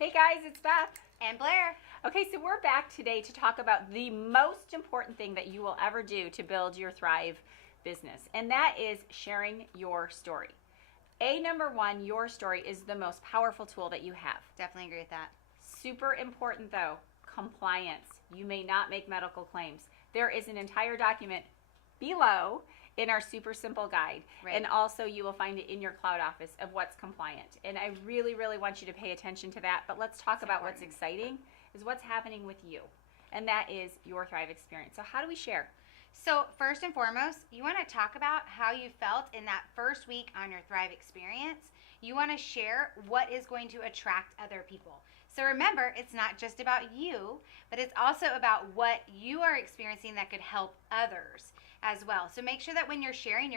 Hey guys, it's Beth. And Blair. Okay, so we're back today to talk about the most important thing that you will ever do to build your Thrive business, and that is sharing your story. Number one, your story is the most powerful tool that you have. Definitely agree with that. Super important though, compliance. You may not make medical claims. There is an entire document below in our super simple guide. Right. And also you will find it in your cloud office of what's compliant. And I really, really want you to pay attention to that. But let's talk about what's exciting is what's happening with you. And that is your Thrive experience. So how do we share? So first and foremost, you want to talk about how you felt in that first week on your Thrive experience. You want to share what is going to attract other people. So remember, it's not just about you, but it's also about what you are experiencing that could help others as well. So make sure that when you're sharing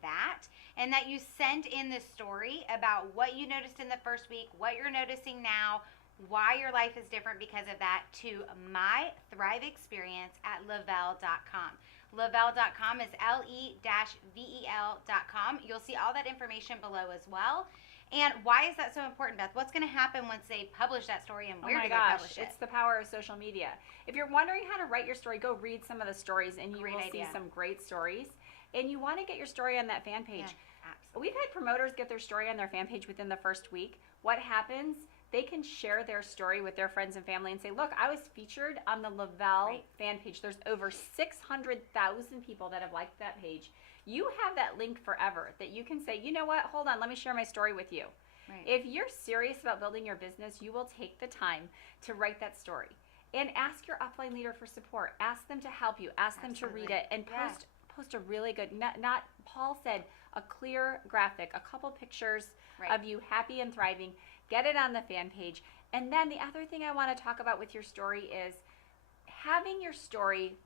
that, and that you send in the story about what you noticed in the first week, what you're noticing now, why your life is different because of that, to my Thrive experience at Level.com. Level.com is LE-VEL.com. You'll see all that information below as well. And why is that so important, Beth? What's going to happen once they publish that story, and where do they publish it? It's the power of social media. If you're wondering how to write your story, go read some of the stories and you will see some great stories. And you want to get your story on that fan page. Yeah, we've had promoters get their story on their fan page within the first week. What happens? They can share their story with their friends and family and say, look, I was featured on the Level fan page. There's over 600,000 people that have liked that page. You have that link forever that you can say, you know what, hold on, let me share my story with you. Right. If you're serious about building your business, you will take the time to write that story and ask your upline leader for support. Ask them to help you. Ask them to read it and post a really good, not Paul said, a clear graphic, a couple pictures of you happy and thriving. Get it on the fan page. And then the other thing I want to talk about with your story is having your story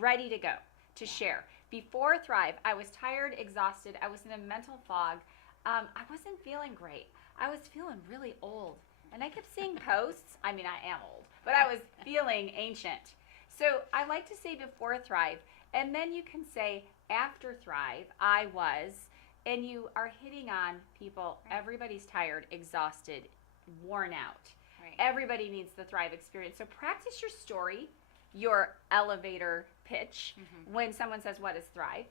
ready to go to share. Before Thrive, I was tired, exhausted. I was in a mental fog. I wasn't feeling great. I was feeling really old. And I kept seeing posts. I mean, I am old, but I was feeling ancient. So I like to say before Thrive, and then you can say after Thrive, I was, and you are hitting on people. Everybody's tired, exhausted, worn out. Everybody needs the Thrive experience. So practice your story, your elevator pitch when someone says, what is Thrive?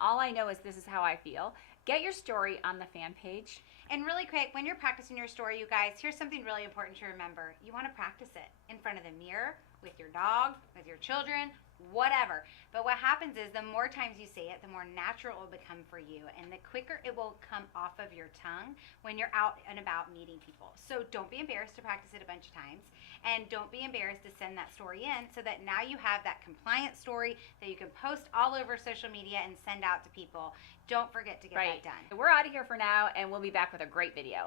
All I know is this is how I feel. Get your story on the fan page. And really quick, when you're practicing your story, you guys, here's something really important to remember. You want to practice it in front of the mirror, with your dog, with your children, whatever. But what happens is the more times you say it, the more natural it will become for you, and the quicker it will come off of your tongue when you're out and about meeting people. So don't be embarrassed to practice it a bunch of times, and don't be embarrassed to send that story in, so that now you have that compliant story that you can post all over social media and send out to people. Don't forget to get that done. We're out of here for now, and we'll be back with a great video.